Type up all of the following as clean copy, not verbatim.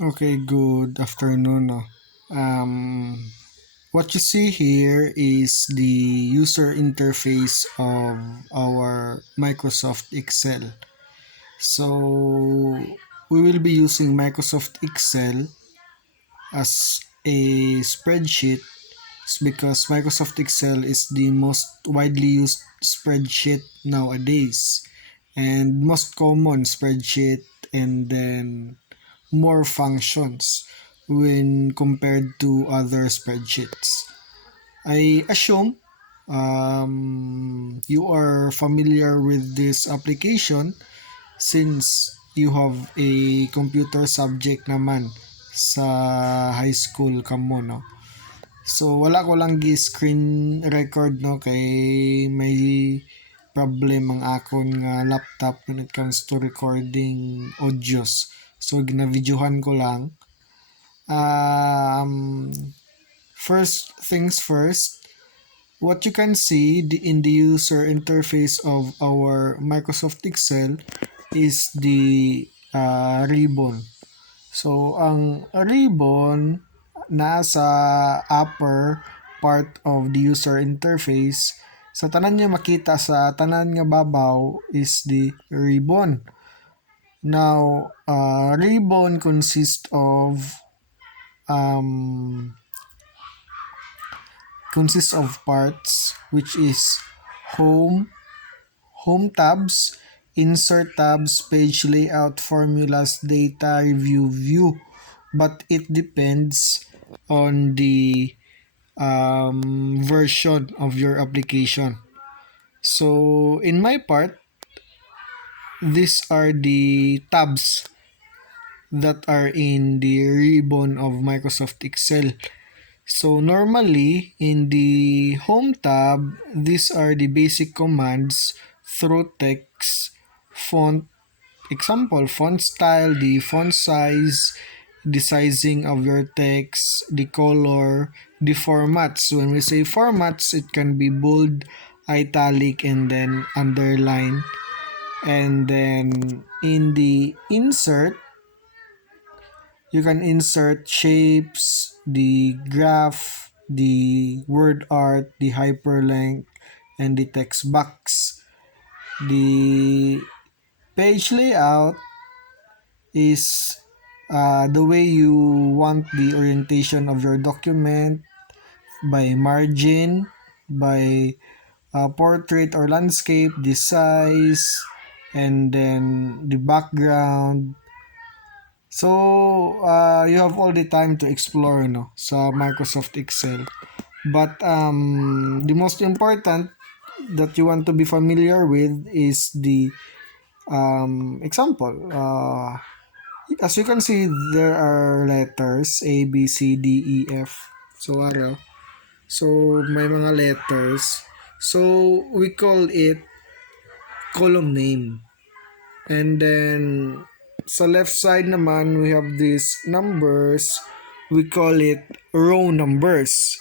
Okay, good afternoon. No? Um, what you see here is the user interface of our Microsoft Excel. So we will be using Microsoft Excel as a spreadsheet because Microsoft Excel is the most widely used spreadsheet nowadays and most common spreadsheet, and then more functions when compared to other spreadsheets. I assume you are familiar with this application since you have a computer subject naman sa high school kamo, no? So wala ko lang gi-screen record, no, kay may problem ang akon nga laptop when it comes to recording audios. So gina-videohan ko lang. Um, First things first, what you can see in the user interface of our Microsoft Excel is the ribbon. So, ang ribbon nasa upper part of the user interface. Sa tanan nyo makita sa tanan nga babaw is the ribbon. Now, ribbon um, consists of parts which is home, home tabs, insert tabs, page layout, formulas, data, review, view. But it depends on the version of your application. So in my part, these are the tabs that are in the ribbon of Microsoft Excel. So normally in the home tab, these are the basic commands through text, font, example, font style, the font size, the sizing of your text, the color, the formats. When we say formats, it can be bold, italic, and then underline. And then in the insert, you can insert shapes, the graph, the word art, the hyperlink, and the text box. The page layout is the way you want the orientation of your document, by margin, by portrait or landscape, the size, and then the background. So, you have all the time to explore, no, sa Microsoft Excel. But the most important that you want to be familiar with is the example. As you can see, there are letters A, B, C, D, E, F. So, araw. So, may mga letters. So, we call it column name. And then, sa left side naman, we have these numbers. We call it row numbers.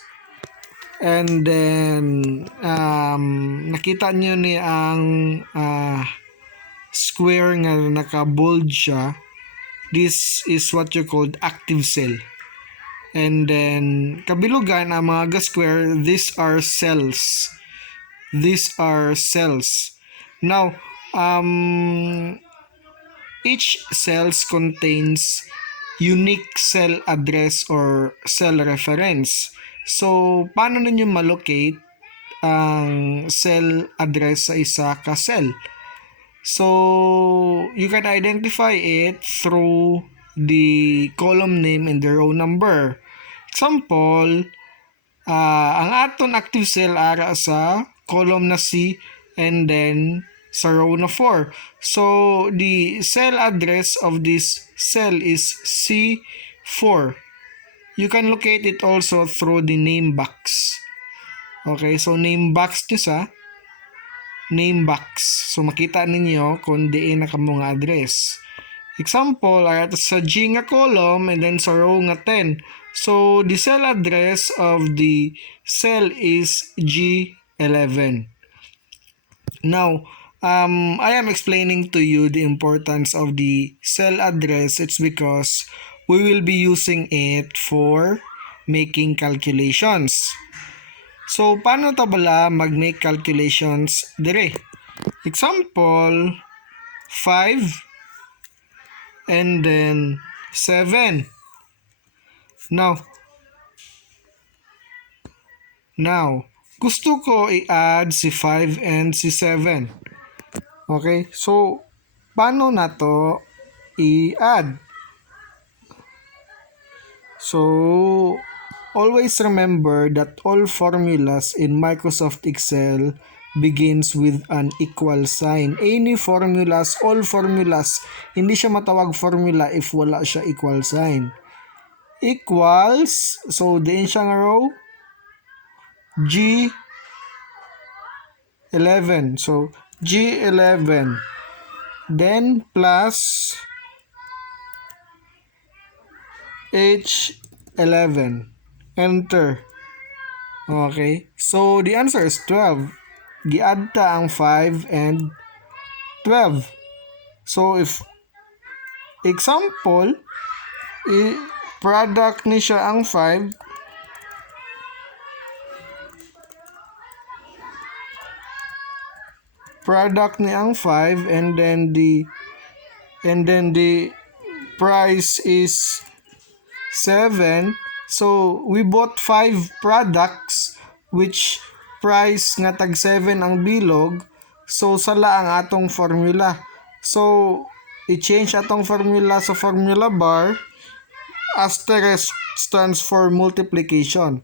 And then, nakita nyo ni ang square nga naka-bold siya. This is what you called active cell. And then, kabilugan ang mga square, these are cells. These are cells. Now, each cells contains unique cell address or cell reference. So, paano ninyo malocate ang cell address sa isa ka cell? So, you can identify it through the column name and the row number. Example, ang aton active cell ara sa column na C and then sa row na 4. So, the cell address of this cell is C4. You can locate it also through the name box. Okay, so name box nyo sa name box. So, makita ninyo kung diin na kamo nga address. Example, ay sa G nga column and then sa row nga 10. So, the cell address of the cell is G11. Now, I am explaining to you the importance of the cell address. It's because we will be using it for making calculations. So, paano ta bala mag-make calculations dire? Example, 5 and then 7. Now, gusto ko i-add si 5 and si 7. Okay? So, paano na to i-add? So, always remember that all formulas in Microsoft Excel begins with an equal sign. Any formulas, all formulas, hindi siya matawag formula if wala siya equal sign. Equals, so diin siya nga row, G11. So, G11. Then, plus H11. Enter. Okay. So, the answer is 12. Gi-add ta ang 5 and 12. So, if example, product ni siya ang 5, product ni ang 5 and then the price is 7. So, we bought 5 products which price nga tag 7 ang bilog. So, sala ang atong formula. So, i-change atong formula sa formula bar. Asterisk stands for multiplication.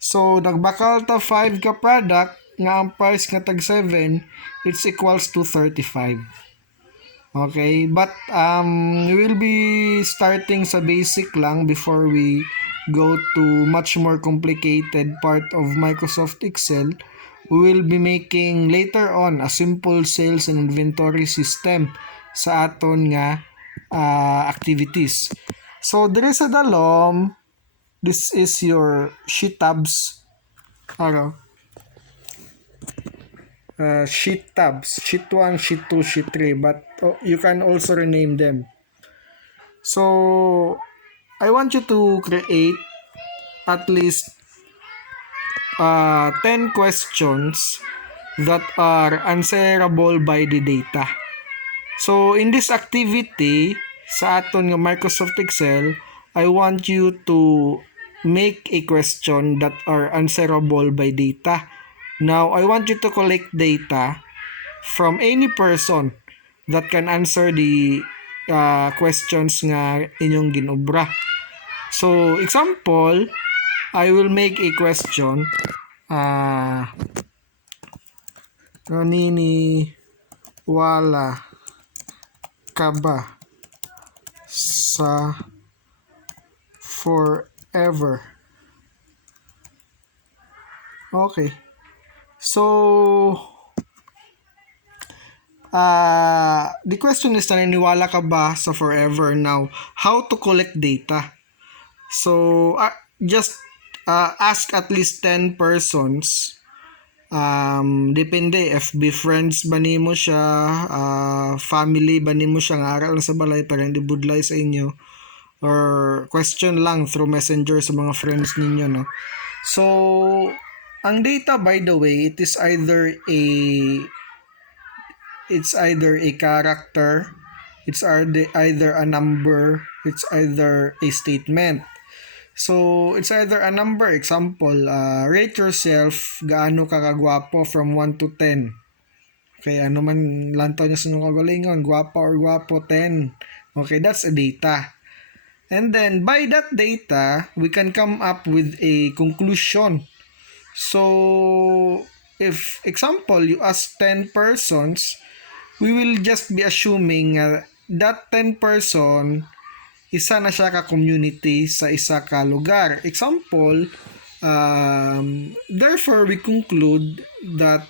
So, nagbakal ta 5 ka product nga ang price nga tag 7, it's equals to 35. Okay, but we will be starting sa basic lang before we go to much more complicated part of Microsoft Excel. We will be making later on a simple sales and inventory system sa aton nga activities. So, there is a dalom. This is your sheet tabs. Sheet tabs, sheet 1, sheet 2, sheet 3, but you can also rename them. So, I want you to create at least 10 questions that are answerable by the data. So, in this activity, sa aton nga Microsoft Excel, I want you to make a question that are answerable by data. Now, I want you to collect data from any person that can answer the questions nga inyong ginobra. So, example, I will make a question. Naniniwala ka ba sa forever? Okay. So, the question is, naniniwala ka ba sa forever? Now, how to collect data? So, just ask at least 10 persons. Depende, FB friends ba nimo siya, family ba nimo siya, nga aral na sa balay, parang di budlay sa inyo, or question lang through messenger sa mga friends ninyo, no? So, ang data, by the way, it's either a character, it's either a number, it's either a statement. So, it's either a number. Example, rate yourself, gaano ka kagwapo from 1 to 10. Okay, ano man lantaw niya sa nung kagalingon, gwapa or gwapo, 10. Okay, that's a data. And then, by that data, we can come up with a conclusion. So, if, example, you ask 10 persons, we will just be assuming that 10 person, isa na siya ka-community sa isa ka lugar. Example, therefore, we conclude that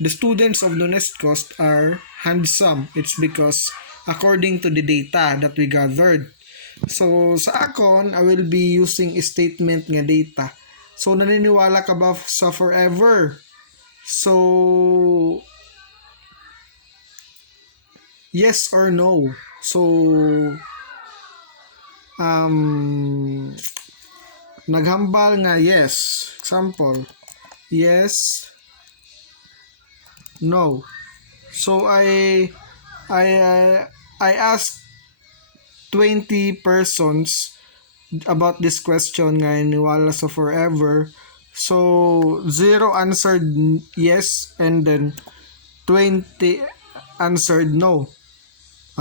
the students of Donetsk Coast are handsome. It's because according to the data that we gathered. So, sa akon, I will be using a statement nga data. So, naniniwala ka ba sa forever? So, yes or no. So, um, naghambal nga yes. Example, yes, no. So, I, I asked 20 persons about this question nga iniwala sa forever. So, zero answered yes and then 20 answered no.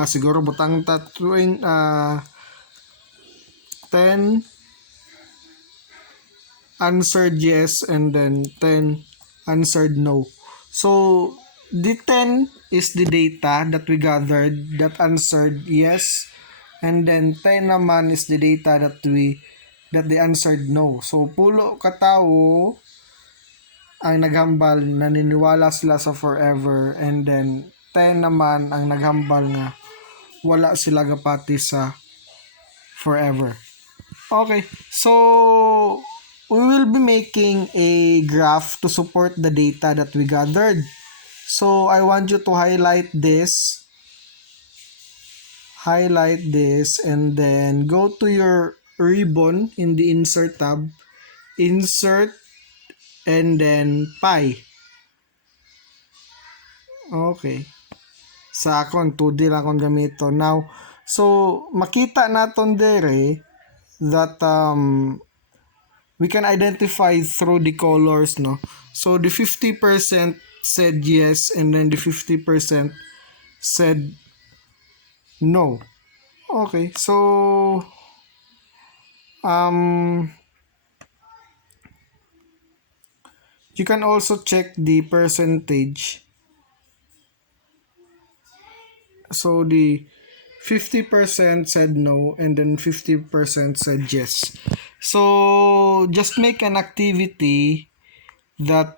Siguro butang 10 answered yes and then 10 answered no. So, the 10 is the data that we gathered that answered yes, and then 10 naman is the data that they answered no. So, pulo katao ang naghambal, naniniwala sila sa forever, and then 10 naman ang naghambal nga wala sila gapati sa forever. Okay, so we will be making a graph to support the data that we gathered. So I want you to highlight this, and then go to your ribbon in the insert tab, insert, and then pi. Okay. Sa akon 2D lang akong gamito. Now, so makita naton dere that we can identify through the colors, no? So the 50% said yes, and then the 50% said no. Okay, so um you can also check the percentage. So the 50% said no, and then 50% said yes. So just make an activity that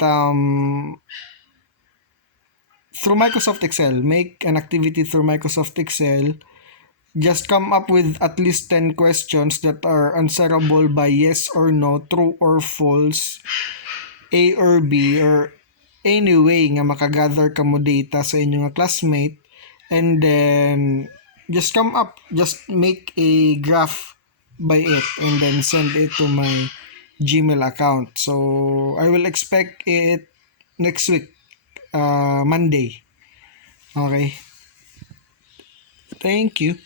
through Microsoft Excel. Make an activity through Microsoft Excel. Just come up with at least 10 questions that are answerable by yes or no, true or false, A or B, or any way nga makagather ka mo data sa inyong classmate. And then just make a graph by it, and then send it to my Gmail account. So I will expect it next week, Monday. Okay. Thank you.